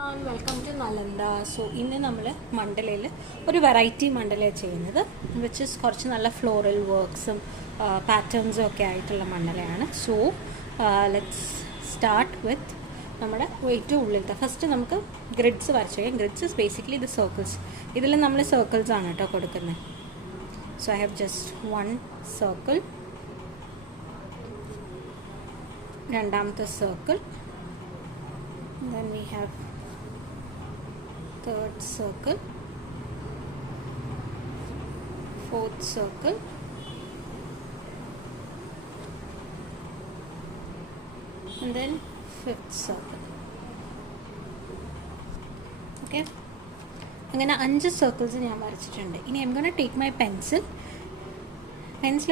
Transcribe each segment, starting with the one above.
Welcome to നലന്ദ. So ഇന്ന് നമ്മൾ മണ്ഡലയിൽ ഒരു വെറൈറ്റി മണ്ഡലയാണ് ചെയ്യുന്നത്, വിച്ച് ഇസ് കുറച്ച് നല്ല ഫ്ലോറൽ വർക്ക്സും പാറ്റേൺസും ഒക്കെ ആയിട്ടുള്ള മണ്ഡലയാണ്. സോ ലെറ്റ്സ് സ്റ്റാർട്ട് വിത്ത് നമ്മുടെ ഏറ്റവും ഉള്ളിലത്തെ ഫസ്റ്റ് നമുക്ക് ഗ്രിഡ്സ് വരച്ചു കഴിയാം. ഗ്രിഡ്സ് ഇസ് ബേസിക്കലി ഇത് സർക്കിൾസ്. ഇതിൽ നമ്മൾ സർക്കിൾസ് ആണ് കേട്ടോ കൊടുക്കുന്നത്. So I have just one circle, രണ്ടാമത്തെ circle, then we have third circle, fourth circle, and then fifth circle. Okay, അങ്ങനെ 5 സർക്കിൾസ് ഞാൻ വരച്ചിട്ടുണ്ട്. ഇനി I'm going to take my pencil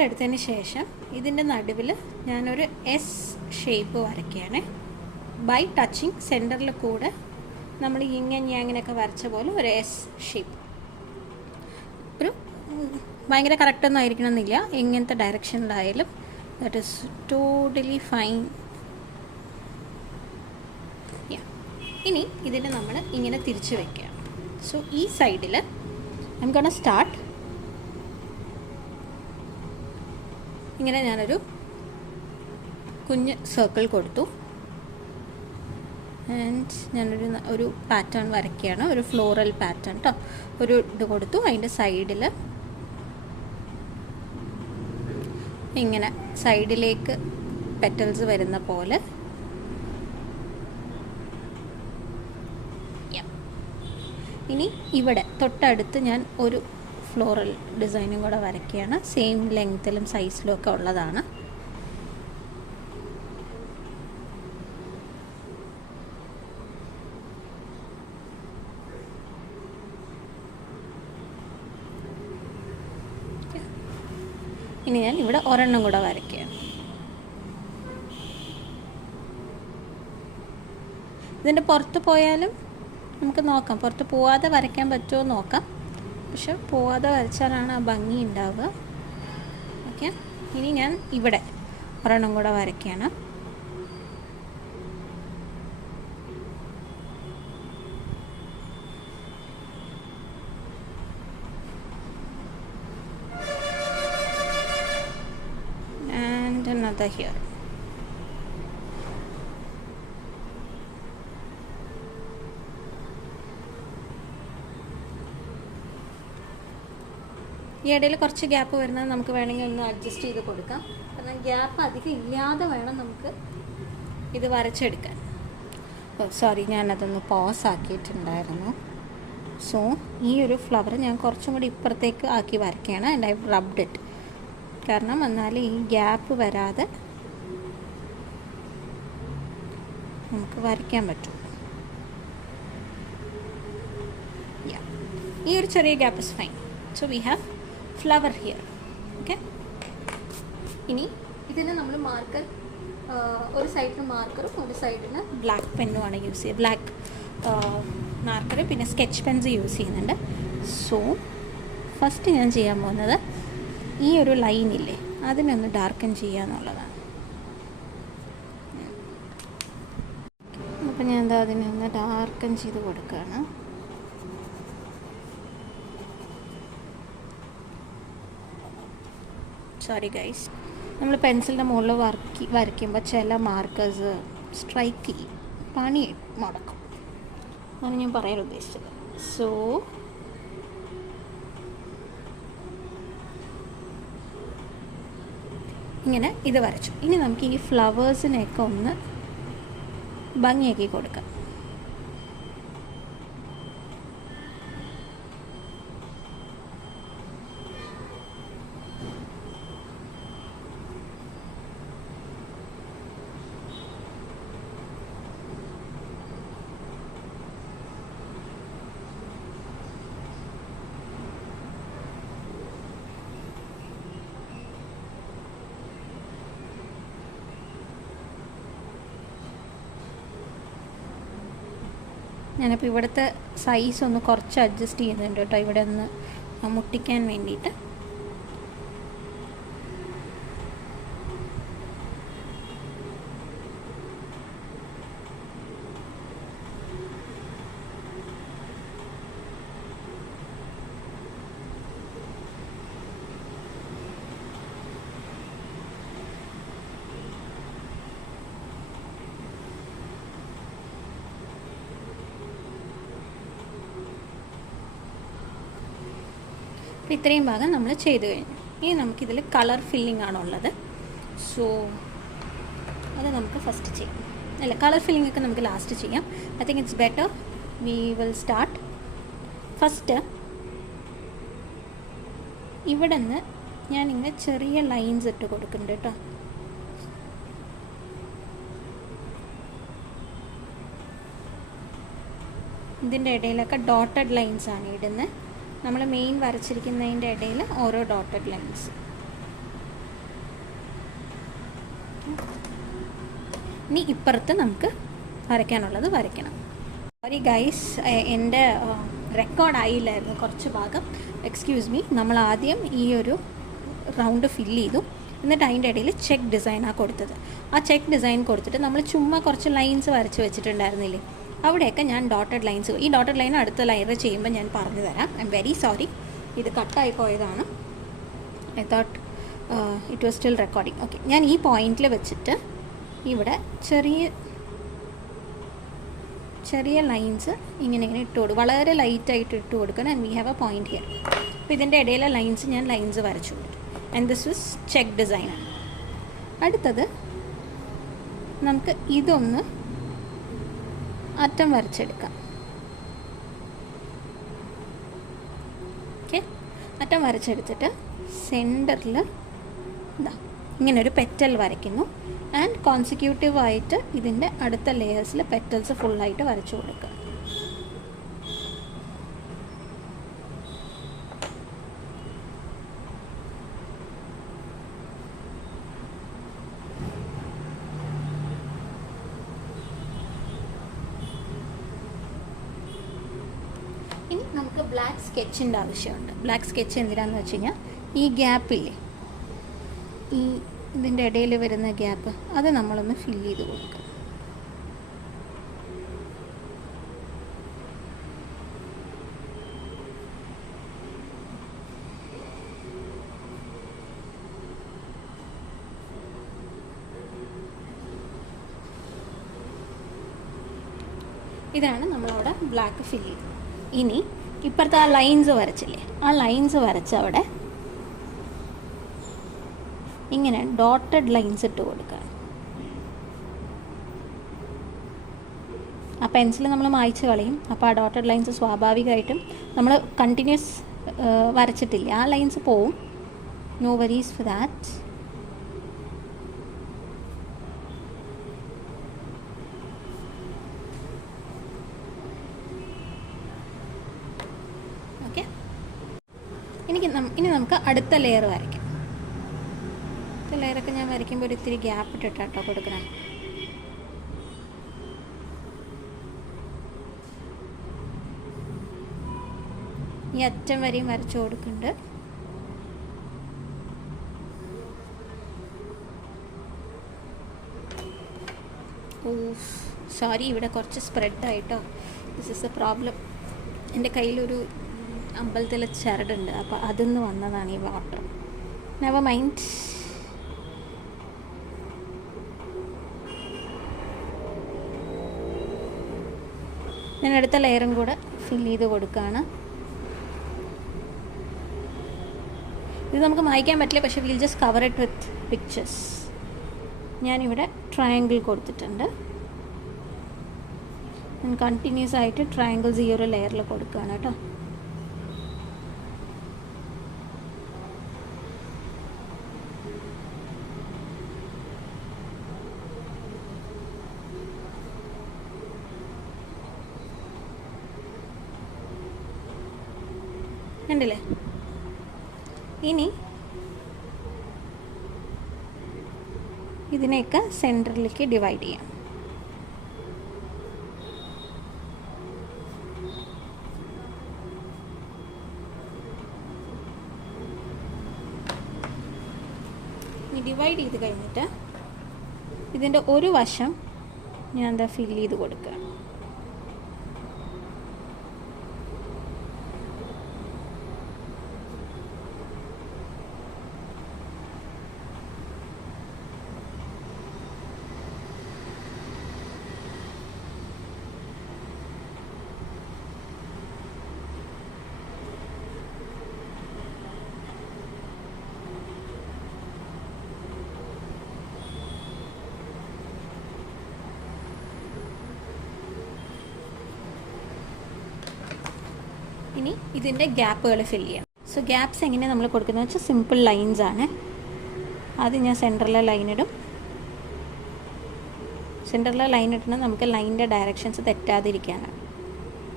എടുത്തതിന് ശേഷം ഇതിൻ്റെ നടുവിൽ ഞാനൊരു എസ് ഷേപ്പ് വരയ്ക്കുകയാണ്. ബൈ ടച്ചിങ് സെൻറ്ററിൽ കൂടെ നമ്മൾ ഇങ്ങനെയൊക്കെ വരച്ച പോലെ ഒരു എസ് ഷേപ്പ്. ഒരു ഭയങ്കര കറക്റ്റൊന്നും ആയിരിക്കണം എന്നില്ല, എങ്ങനത്തെ ഡയറക്ഷനിലായാലും ദാറ്റ് ഈസ് ടോട്ടലി ഫൈൻ. ഇനി ഇതിനെ നമ്മൾ ഇങ്ങനെ തിരിച്ച് വയ്ക്കുക. സോ ഈ സൈഡിൽ ഐ എം ഗോണ സ്റ്റാർട്ട്. ഇങ്ങനെ ഞാനൊരു കുഞ്ഞ് സർക്കിൾ കൊടുത്തു ആൻഡ് ഞാനൊരു പാറ്റേൺ വരയ്ക്കുകയാണ്, ഒരു ഫ്ലോറൽ പാറ്റേൺ കേട്ടോ. ഒരു ഇത് കൊടുത്തു. അതിൻ്റെ സൈഡിൽ ഇങ്ങനെ സൈഡിലേക്ക് പെറ്റൽസ് വരുന്ന പോലെ. ഇനി ഇവിടെ തൊട്ടടുത്ത് ഞാൻ ഒരു ഫ്ലോറൽ ഡിസൈനും കൂടെ വരയ്ക്കുകയാണ്. സെയിം ലെങ്ത്തിലും സൈസിലും ഒക്കെ ഉള്ളതാണ്. ഇനി ഞാൻ ഇവിടെ ഒരെണ്ണം കൂടെ വരയ്ക്കുകയാണ്. ഇതിൻ്റെ പുറത്ത് പോയാലും നമുക്ക് നോക്കാം, പുറത്ത് പോവാതെ വരയ്ക്കാൻ പറ്റുമോ നോക്കാം. പക്ഷെ പോവാതെ വരച്ചാലാണ് ആ ഭംഗി ഉണ്ടാവുക. ഓക്കെ, ഇനി ഞാൻ ഇവിടെ ഒരെണ്ണം കൂടെ വരയ്ക്കുകയാണ്. Another here. ഈ ഇടയിൽ കുറച്ച് ഗ്യാപ്പ് വരുന്നത് നമുക്ക് വേണമെങ്കിൽ ഒന്ന് അഡ്ജസ്റ്റ് ചെയ്ത് കൊടുക്കാം. കാരണം ഗ്യാപ്പ് അധികം ഇല്ലാതെ വേണം നമുക്ക് ഇത് വരച്ചെടുക്കാൻ. സോറി, ഞാനതൊന്ന് പോസ് ആക്കിയിട്ടുണ്ടായിരുന്നു. സോ ഈ ഒരു ഫ്ലവർ ഞാൻ കുറച്ചും കൂടി ഇപ്പുറത്തേക്ക് ആക്കി വരയ്ക്കുകയാണ്. And I rubbed it. കാരണം എന്നാൽ ഈ ഗ്യാപ്പ് വരാതെ നമുക്ക് വരയ്ക്കാൻ പറ്റും. ഈ ഒരു ചെറിയ gap is fine. So we have flower here. Okay, ഇനി ഇതിന് നമ്മൾ മാർക്കർ, ഒരു സൈഡിന് മാർക്കറും ഒരു സൈഡിന് ബ്ലാക്ക് പെന്നുമാണ് യൂസ് ചെയ്യുക. ബ്ലാക്ക് മാർക്കർ പിന്നെ സ്കെച്ച് പെൻസ് യൂസ് ചെയ്യുന്നുണ്ട്. സോ ഫസ്റ്റ് ഞാൻ ചെയ്യാൻ പോകുന്നത് ഈ ഒരു ലൈനില്ലേ അതിനൊന്ന് ഡാർക്കൻ ചെയ്യുക എന്നുള്ളതാണ്. അപ്പം ഞാൻ എന്താ അതിനൊന്ന് ഡാർക്കൻ ചെയ്ത് കൊടുക്കുകയാണ്. സോറി ഗൈസ്, നമ്മൾ പെൻസിലിൻ്റെ മുകളിൽ വരയ്ക്കുമ്പോൾ ചില മാർക്കേഴ്സ് സ്ട്രൈക്ക് ചെയ്യും, പണി മുടക്കും. അതാണ് ഞാൻ പറയാൻ ഉദ്ദേശിച്ചത്. സോ ഇങ്ങനെ ഇത് വരച്ചു. ഇനി നമുക്ക് ഈ ഫ്ലവേഴ്സിനെയൊക്കെ ഒന്ന് ഭംഗിയാക്കി കൊടുക്കാം. ഞാനിപ്പോൾ ഇവിടുത്തെ സൈസ് ഒന്ന് കുറച്ച് അഡ്ജസ്റ്റ് ചെയ്യുന്നുണ്ട് കേട്ടോ, ഇവിടെ ഒന്ന് മുട്ടിക്കാൻ വേണ്ടിയിട്ട്. അപ്പോൾ ഇത്രയും ഭാഗം നമ്മൾ ചെയ്ത് കഴിഞ്ഞു. ഇനി നമുക്കിതിൽ കളർ ഫില്ലിംഗ് ആണുള്ളത്. സോ അത് നമുക്ക് ഫസ്റ്റ് ചെയ്യാം. അല്ല, കളർ ഫില്ലിംഗ് ഒക്കെ നമുക്ക് ലാസ്റ്റ് ചെയ്യാം. I think it's better we will start. First ഇവിടെ നിന്ന് ഞാനിങ്ങനെ ചെറിയ ലൈൻസ് ഇട്ട് കൊടുക്കുന്നുണ്ട് കേട്ടോ. ഇതിൻ്റെ ഇടയിലൊക്കെ ഡോട്ടഡ് ലൈൻസ് ആണ് ഇടുന്നത്. നമ്മൾ മെയിൻ വരച്ചിരിക്കുന്നതിൻ്റെ ഇടയിൽ ഓരോ ഡോട്ടഡ് ലൈൻസ്. ഇനി ഇപ്പുറത്ത് നമുക്ക് വരയ്ക്കാനുള്ളത് വരയ്ക്കണം. സോറി ഗൈസ്, എൻ്റെ റെക്കോർഡായില്ലായിരുന്നു കുറച്ച് ഭാഗം. Excuse me. നമ്മൾ ആദ്യം ഈ ഒരു റൗണ്ട് ഫില്ല് ചെയ്തു. എന്നിട്ട് അതിൻ്റെ ഇടയിൽ ചെക്ക് ഡിസൈനാണ് കൊടുത്തത്. ആ ചെക്ക് ഡിസൈൻ കൊടുത്തിട്ട് നമ്മൾ ചുമ്മാ കുറച്ച് ലൈൻസ് വരച്ച് വെച്ചിട്ടുണ്ടായിരുന്നില്ലേ, അവിടെയൊക്കെ ഞാൻ ഡോട്ടഡ് ലൈൻസ്, ഈ ഡോട്ടഡ് ലൈൻ അടുത്ത ലൈർ ചെയ്യുമ്പോൾ ഞാൻ പറഞ്ഞു തരാം. ഐ എം വെരി സോറി, ഇത് കട്ടായി പോയതാണ്. I thought it was still recording. Okay, ഞാൻ ഈ പോയിന്റിൽ വെച്ചിട്ട് ഇവിടെ ചെറിയ ലൈൻസ് ഇങ്ങനെ ഇട്ട് കൊടുക്കും. വളരെ ലൈറ്റായിട്ട് ഇട്ട് കൊടുക്കണം. And we have A point here. അപ്പോൾ ഇതിൻ്റെ ഇടയിലെ ലൈൻസ് ഞാൻ ലൈൻസ് വരച്ചു കൊടുത്തു. ആൻഡ് ദിസ് വാസ് ചെക്ക് ഡിസൈനാണ്. അടുത്തത് നമുക്ക് ഇതൊന്ന് അറ്റം വരച്ചെടുക്കാം. ഓക്കെ, അറ്റം വരച്ചെടുത്തിട്ട് സെൻറ്ററിൽ ഇതാ ഇങ്ങനൊരു പെറ്റൽ വരയ്ക്കുന്നു. ആൻഡ് കോൺസിക്യൂട്ടീവായിട്ട് ഇതിൻ്റെ അടുത്ത ലെയേഴ്സിൽ പെറ്റൽസ് ഫുള്ളായിട്ട് വരച്ചു കൊടുക്കുക. ഇനി നമുക്ക് ബ്ലാക്ക് സ്കെച്ചിൻ്റെ ആവശ്യമുണ്ട്. ബ്ലാക്ക് സ്കെച്ച് എന്തിനാന്ന് വെച്ച് കഴിഞ്ഞാൽ ഈ ഗ്യാപ്പില്ലേ, ഈ ഇതിൻ്റെ ഇടയിൽ വരുന്ന ഗ്യാപ്പ്, അത് നമ്മളൊന്ന് ഫില്ല് ചെയ്ത് കൊടുക്കുക. ഇതാണ് നമ്മളവിടെ ബ്ലാക്ക് ഫില്ല് ചെയ്തത്. ഇനി ഇപ്പുറത്തെ ആ ലൈൻസ് വരച്ചില്ലേ, ആ ലൈൻസ് വരച്ച് അവിടെ ഇങ്ങനെ ഡോട്ടഡ് ലൈൻസ് ഇട്ട് കൊടുക്കുക. ആ പെൻസിൽ നമ്മൾ മായ്ച്ച് കളയും. അപ്പോൾ ആ ഡോട്ടഡ് ലൈൻസ് സ്വാഭാവികമായിട്ടും നമ്മൾ കണ്ടിന്യൂസ് വരച്ചിട്ടില്ല, ആ ലൈൻസ് പോവും. No worries for that. Okay, ഇനി നമുക്ക് അടുത്ത ലെയർ വരയ്ക്കാം. ലെയറൊക്കെ ഞാൻ വരയ്ക്കുമ്പോൾ ഒരു ഇത്തിരി ഗ്യാപ്പ് ഇട്ടിട്ടാട്ടോ കൊടുക്കണേ. ഈ അറ്റം വരെയും വരച്ചു കൊടുക്കുന്നുണ്ട്. ഓ സോറി, ഇവിടെ കുറച്ച് സ്പ്രെഡായിട്ടോ. This is a problem. എൻ്റെ കയ്യിലൊരു അമ്പലത്തിലെ ചരടുണ്ട്, അപ്പോൾ അതിന്ന് വന്നതാണ് ഈ വാട്ടർ. Never mind. ഞാൻ അടുത്ത ലെയറും കൂടെ ഫില്ല് ചെയ്ത് കൊടുക്കുകയാണ്. ഇത് നമുക്ക് മായ്ക്കാൻ പറ്റില്ല, പക്ഷേ will just cover it with pictures. ഞാനിവിടെ ട്രയാങ്കിൾ കൊടുത്തിട്ടുണ്ട്. ഞാൻ കണ്ടിന്യൂസ് ആയിട്ട് ട്രയാങ്കിൾസ് ഈ ഒരു ലെയറിൽ കൊടുക്കുകയാണ് കേട്ടോ. കണ്ടില്ലേ? ഇനി ഇതിനെയൊക്കെ സെൻറ്ററിലേക്ക് ഡിവൈഡ് ചെയ്യാം. ഈ ഡിവൈഡ് ചെയ്ത് കഴിഞ്ഞിട്ട് ഇതിൻ്റെ ഒരു വശം ഞാൻ എന്താ ഫില്ല് ചെയ്ത് കൊടുക്കുക. ഇനി ഇതിൻ്റെ ഗ്യാപ്പുകൾ ഫില്ല് ചെയ്യണം. സോ ഗ്യാപ്സ് എങ്ങനെയാണ് നമ്മൾ കൊടുക്കുന്നത് വെച്ചാൽ സിമ്പിൾ ലൈൻസ് ആണ്. ആദ്യം ഞാൻ സെൻറ്ററിലെ ലൈൻ ഇടും. സെൻറ്ററിലെ ലൈൻ ഇടുന്നത് നമുക്ക് ലൈനിൻ്റെ ഡയറക്ഷൻസ് തെറ്റാതിരിക്കാനാണ്.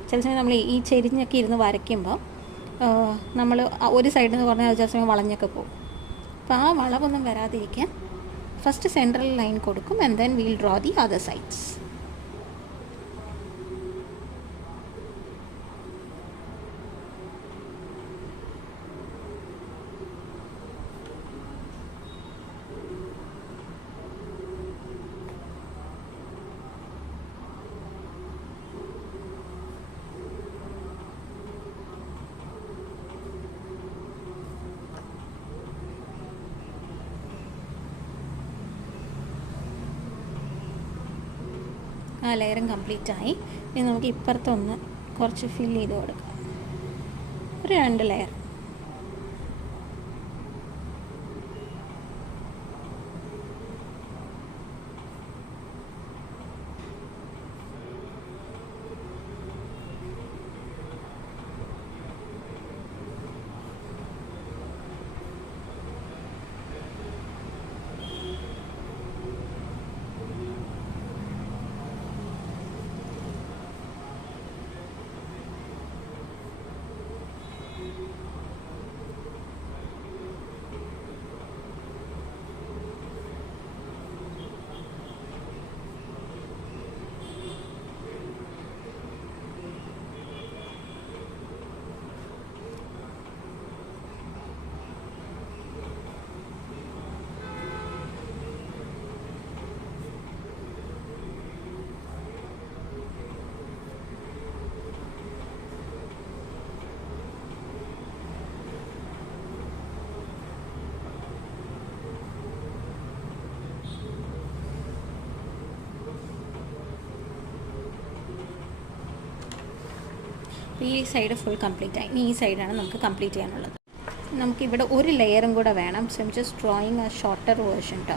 ചില സമയം നമ്മൾ ഈ ചെരിഞ്ഞൊക്കെ ഇരുന്ന് വരയ്ക്കുമ്പോൾ നമ്മൾ ഒരു സൈഡിൽ നിന്ന് പറഞ്ഞാൽ ചില സമയം വളഞ്ഞൊക്കെ പോകും. അപ്പോൾ ആ വളവൊന്നും വരാതിരിക്കാൻ ഫസ്റ്റ് സെൻട്രൽ ലൈൻ കൊടുക്കും and then wheel draw the other sides. ആ ലെയറും കംപ്ലീറ്റ് ആയി. ഇനി നമുക്ക് ഇപ്പുറത്തൊന്ന് കുറച്ച് ഫില്ല് ചെയ്ത് കൊടുക്കാം. ഒരു 2 ലെയർ. ഈ സൈഡ് ഫുൾ കംപ്ലീറ്റ് ആയി. ഇനി ഈ സൈഡാണ് നമുക്ക് കംപ്ലീറ്റ് ചെയ്യാനുള്ളത്. നമുക്കിവിടെ ഒരു ലെയറും കൂടെ വേണം. So just drawing A shorter version കേട്ടോ,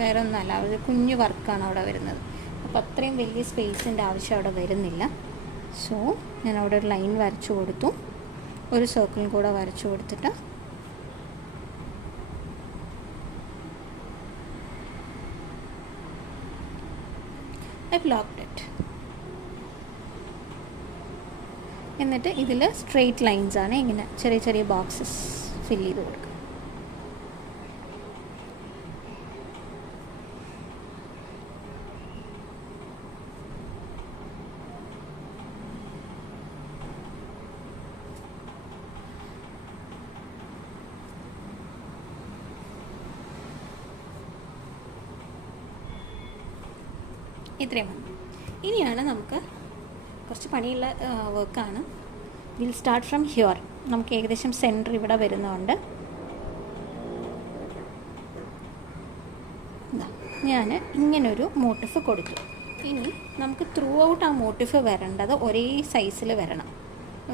വേറെ ഒന്നുമല്ല. ഒരു കുഞ്ഞു വർക്കാണ് അവിടെ വരുന്നത്. അപ്പോൾ അത്രയും വലിയ സ്പേസിൻ്റെ ആവശ്യം അവിടെ വരുന്നില്ല. സോ ഞാൻ അവിടെ ഒരു ലൈൻ വരച്ചു കൊടുത്തു. ഒരു സർക്കിളും കൂടെ വരച്ചു കൊടുത്തിട്ട് ഐ ബ്ലോക്ക്ഡ് ഇറ്റ്. എന്നിട്ട് ഇതിൽ സ്ട്രെയിറ്റ് ലൈൻസ് ആണ്, ഇങ്ങനെ ചെറിയ ചെറിയ ബോക്സസ് ഫില്ല് ചെയ്ത് കൊടുക്കുക. ഇത്രയും മതി. ഇനിയാണ് നമുക്ക് കുറച്ച് പണിയുള്ള വർക്കാണ്. Will start from here. നമുക്ക് ഏകദേശം സെൻറ്റർ ഇവിടെ വരുന്നതുകൊണ്ട് ഞാൻ ഇങ്ങനൊരു മോട്ടിഫ് കൊടുത്തു. ഇനി നമുക്ക് ത്രൂ ഔട്ട് ആ മോട്ടിഫ് വരേണ്ടത് ഒരേ സൈസിൽ വരണം.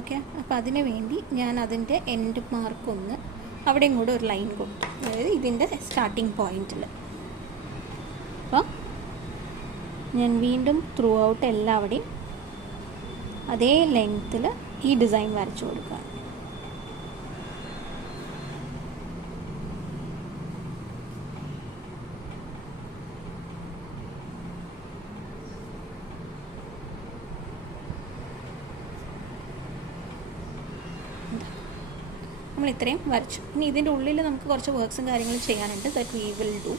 ഓക്കെ, അപ്പോൾ അതിന് വേണ്ടി ഞാൻ അതിൻ്റെ എൻഡ് മാർക്കൊന്ന് അവിടെയും കൂടെ ഒരു ലൈൻ കൊടുത്തു, അതായത് ഇതിൻ്റെ സ്റ്റാർട്ടിങ് പോയിൻറ്റിൽ. അപ്പോൾ ഞാൻ വീണ്ടും ത്രൂ ഔട്ട് എല്ലാവിടെയും അതേ ലെങ്ത്തിൽ ഈ ഡിസൈൻ വരച്ചു കൊടുക്കുക. നമ്മൾ ഇത്രയും വരച്ചു. ഇനി ഇതിൻ്റെ ഉള്ളിൽ നമുക്ക് കുറച്ച് വർക്ക്സും കാര്യങ്ങളും ചെയ്യാനുണ്ട്. That we will do.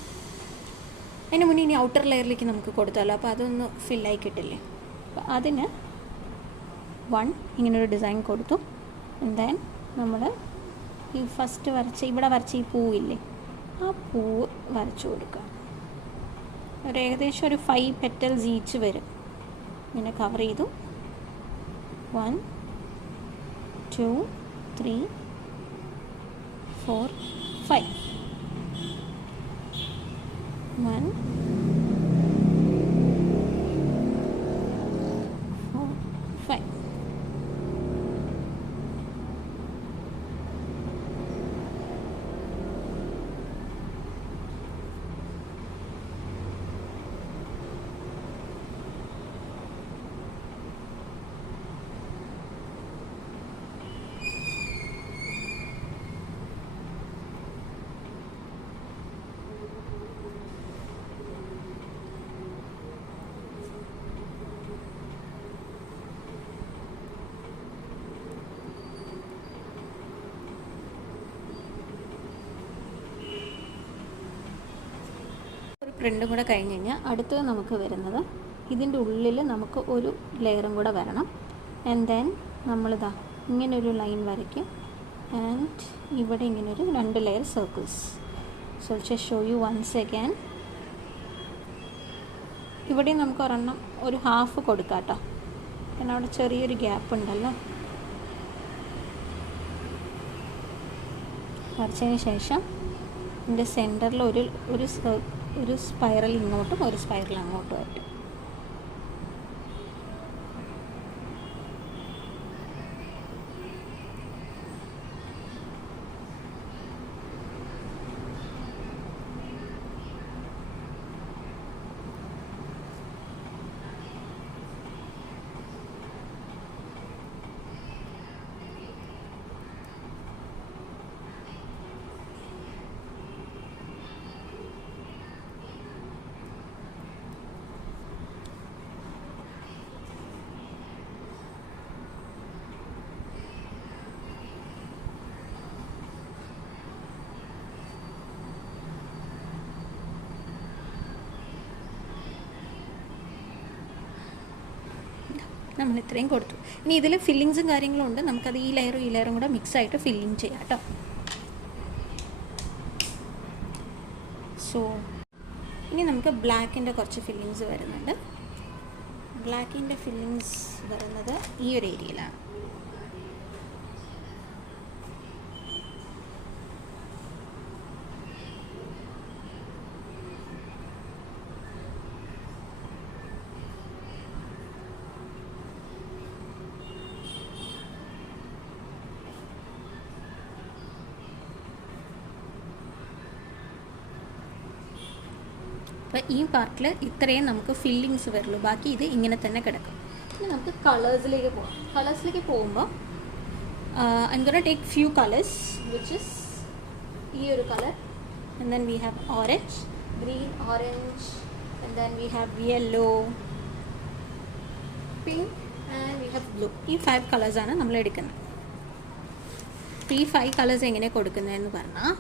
അതിന് മുന്നേ ഇനി ഔട്ടർ ലെയറിലേക്ക് നമുക്ക് കൊടുത്താലോ, അപ്പോൾ അതൊന്ന് ഫില്ലായി കിട്ടില്ലേ. അപ്പോൾ അതിന് ഇങ്ങനൊരു ഡിസൈൻ കൊടുത്തു. ദെൻ നമ്മൾ ഈ ഫസ്റ്റ് ഇവിടെ വരച്ച ഈ പൂവില്ലേ, ആ പൂവ് വരച്ചു കൊടുക്കുക. ഒരു ഏകദേശം ഒരു 5 പെറ്റൽസ് ഈച്ച് വരും. ഇങ്ങനെ കവർ ചെയ്തു. 1 2 3 4 5. 1 4 5. പ്രിൻ്റും കൂടെ കഴിഞ്ഞ് കഴിഞ്ഞാൽ അടുത്തത് നമുക്ക് വരുന്നത് ഇതിൻ്റെ ഉള്ളിൽ നമുക്ക് ഒരു ലെയറും കൂടെ വരണം. ആൻഡ് ദെൻ നമ്മളിതാ ഇങ്ങനൊരു ലൈൻ വരയ്ക്കും. ആൻഡ് ഇവിടെ ഇങ്ങനൊരു 2 layer circles. So just show you once again. ഇവിടെ നമുക്ക് ഒരെണ്ണം ഒരു ഹാഫ് കൊടുക്കാം കേട്ടോ, കാരണം അവിടെ ചെറിയൊരു ഗ്യാപ്പ് ഉണ്ടല്ലോ. വരച്ചതിന് ശേഷം ഇതിൻ്റെ സെൻറ്ററിൽ ഒരു സ്പൈറൽ ഇങ്ങോട്ടും ഒരു സ്പൈറൽ അങ്ങോട്ടും ആയിട്ട്. നമ്മൾ ഇത്രയും കൊടുത്തു. ഇനി ഇതിൽ ഫില്ലിങ്സും കാര്യങ്ങളും ഉണ്ട്, നമുക്കത് ഈ ലെയറും കൂടെ മിക്സായിട്ട് ഫില്ലിങ് ചെയ്യാം കേട്ടോ. സോ ഇനി നമുക്ക് ബ്ലാക്കിൻ്റെ കുറച്ച് ഫില്ലിങ്സ് വരുന്നുണ്ട്. ബ്ലാക്കിൻ്റെ ഫില്ലിങ്സ് വരുന്നത് ഈ ഒരു ഏരിയയിലാണ്. അപ്പോൾ ഈ പാർട്ടിൽ ഇത്രയും നമുക്ക് ഫില്ലിങ്സ് വരുള്ളൂ, ബാക്കി ഇത് ഇങ്ങനെ തന്നെ കിടക്കും. ഇനി നമുക്ക് കളേഴ്സിലേക്ക് പോകാം. കളേഴ്സിലേക്ക് പോകുമ്പോൾ I M gonna take few colours which is ഈ ഒരു colour, and then we have orange, green, orange, and then we have yellow, pink and we have blue. ഈ 5 കളേഴ്സാണ് നമ്മൾ എടുക്കുന്നത്. ഈ 5 കളേഴ്സ് എങ്ങനെ കൊടുക്കുന്നതെന്ന് പറഞ്ഞാൽ,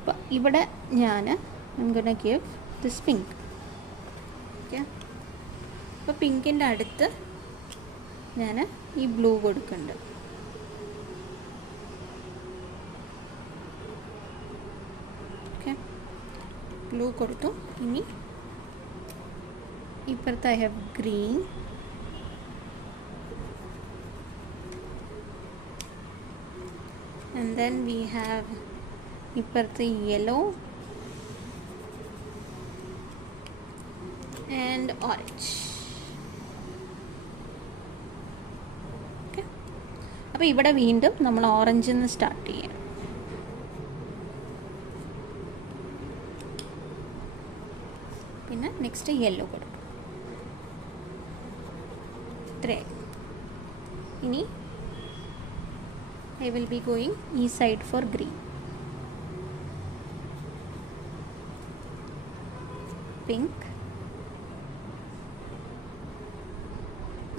അപ്പോൾ ഇവിടെ ഞാൻ I M gonna give this pink. Okay, അപ്പോൾ പിങ്കിൻ്റെ അടുത്ത് ഞാൻ ഈ ബ്ലൂ കൊടുക്കുന്നുണ്ട്. ഓക്കെ, ബ്ലൂ കൊടുത്തു. ഇനി ഇപ്പുറത്ത് I have green, and then we have ഇപ്പുറത്ത് യെല്ലോ ആൻഡ് ഓറഞ്ച്. ഓക്കെ, അപ്പോൾ ഇവിടെ വീണ്ടും നമ്മൾ ഓറഞ്ചിൽ നിന്ന് സ്റ്റാർട്ട് ചെയ്യാം. പിന്നെ നെക്സ്റ്റ് യെല്ലോ കൊടുക്കും. ഇത്രയായി. ഇനി I will be going east side for green, pink.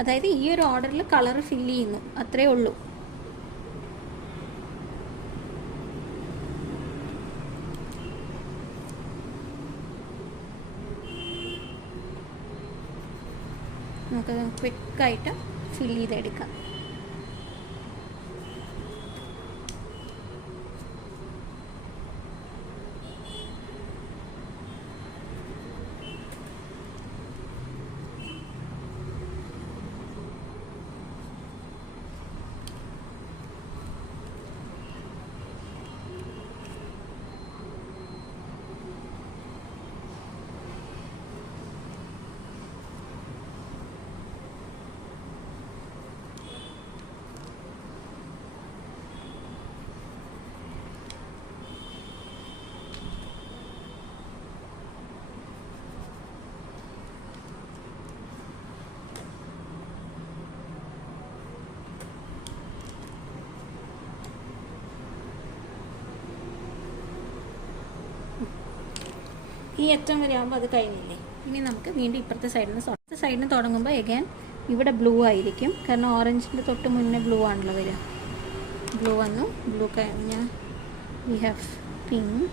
അതായത് ഈ ഒരു ഓർഡറിൽ കളർ ഫില്ല് ചെയ്യുന്നു, അത്രേ ഉള്ളൂ. നമുക്ക് ക്വിക്കായിട്ട് ഫില്ല് ചെയ്തെടുക്കാം. ഈ അറ്റം വരെ ആകുമ്പോൾ അത് കഴിഞ്ഞില്ലേ. ഇനി നമുക്ക് വീണ്ടും ഇപ്പുറത്തെ സൈഡിൽ നിന്ന് തുടങ്ങുമ്പോൾ എഗൈൻ ഇവിടെ ബ്ലൂ ആയിരിക്കും, കാരണം ഓറഞ്ചിൻ്റെ തൊട്ട് മുന്നേ ബ്ലൂ ആണല്ലോ വരിക. ബ്ലൂ വന്നു, ബ്ലൂ കഴിഞ്ഞാൽ വി ഹാവ് പിങ്ക്,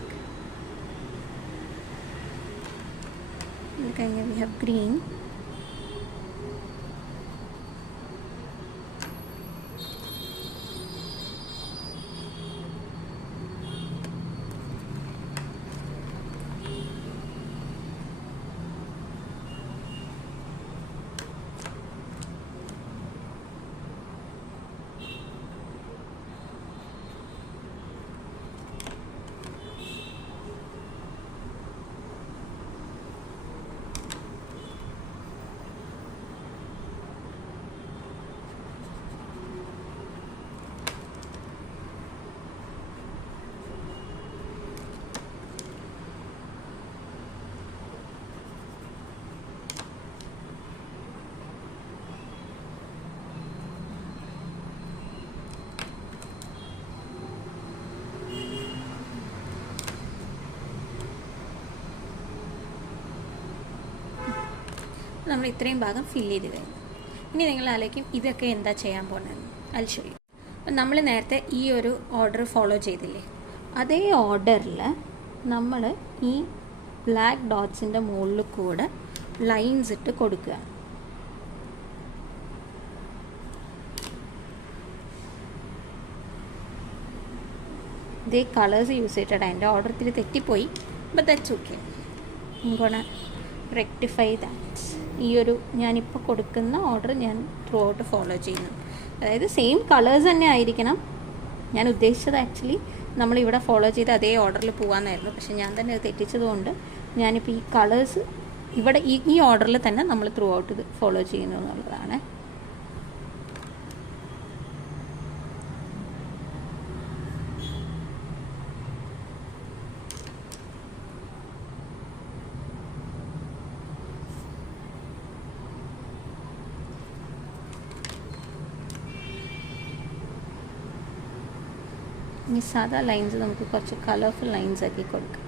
കഴിഞ്ഞാൽ വി ഹാവ് ഗ്രീൻ. നമ്മൾ ഇത്രയും ഭാഗം ഫില്ല് ചെയ്ത് കഴിഞ്ഞു. ഇനി നിങ്ങൾ ആലോചിക്കും ഇതൊക്കെ എന്താ ചെയ്യാൻ പോകുന്നത്. അത് ശരി, അപ്പം നമ്മൾ നേരത്തെ ഈ ഒരു ഓർഡർ ഫോളോ ചെയ്തില്ലേ, അതേ ഓർഡറിൽ നമ്മൾ ഈ ബ്ലാക്ക് ഡോട്ട്സിൻ്റെ മുകളിൽ കൂടെ ലൈൻസ് ഇട്ട് കൊടുക്കുക. ഇതേ കളേഴ്സ് യൂസ് ചെയ്തിട്ടാണ്. എൻ്റെ ഓർഡർ ഇത്തിരി തെറ്റിപ്പോയി, but that's okay. Gonna rectify that. ഈ ഒരു ഞാനിപ്പോൾ കൊടുക്കുന്ന ഓർഡർ ഞാൻ ത്രൂ ഔട്ട് ഫോളോ ചെയ്യുന്നു. അതായത് സെയിം കളേഴ്സ് തന്നെ ആയിരിക്കണം. ഞാൻ ഉദ്ദേശിച്ചത് ആക്ച്വലി നമ്മളിവിടെ ഫോളോ ചെയ്ത് അതേ ഓർഡറിൽ പോകാമെന്നായിരുന്നു. പക്ഷേ ഞാൻ തന്നെ അത് തെറ്റിച്ചതുകൊണ്ട് ഞാനിപ്പോൾ ഈ കളേഴ്സ് ഇവിടെ ഈ ഓർഡറിൽ തന്നെ നമ്മൾ ത്രൂ ഔട്ട് ഇത് ഫോളോ ചെയ്യുന്നു എന്നുള്ളതാണ്. ഇനി സാധാ ലൈൻസ് നമുക്ക് കുറച്ച് കളർഫുൾ ലൈൻസ് ആക്കി കൊടുക്കാം.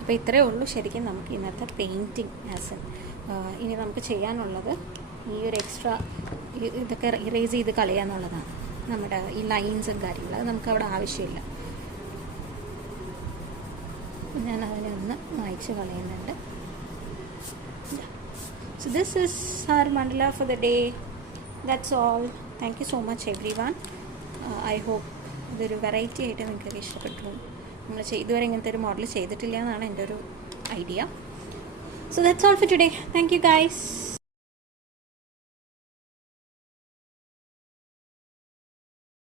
അപ്പോൾ ഇത്രയേ ഉള്ളൂ ശരിക്കും നമുക്ക് ഇന്നത്തെ പെയിൻറ്റിങ് ആസ് ഇനി നമുക്ക് ചെയ്യാനുള്ളത് ഈ ഒരു എക്സ്ട്രാ ഇതൊക്കെ ഇറേസ് ചെയ്ത് കളയാന്നുള്ളതാണ്. നമ്മുടെ ഈ ലൈൻസും കാര്യങ്ങളും അത് നമുക്ക് അവിടെ ആവശ്യമില്ല. ഞാൻ അതിനെ ഒന്ന് മായ്ച്ച് കളയുന്നുണ്ട്. So this is our mandala for the day. That's all. Thank you so much everyone. I hope ഇതൊരു വെറൈറ്റി ആയിട്ട് നിങ്ങൾക്ക് ഇഷ്ടപ്പെട്ടു. നമ്മൾ ഇതുവരെ ഇങ്ങനത്തെ ഒരു മോഡൽ ചെയ്തിട്ടില്ല എന്നാണ് എൻ്റെ ഒരു idea. So that's all for today. Thank you guys.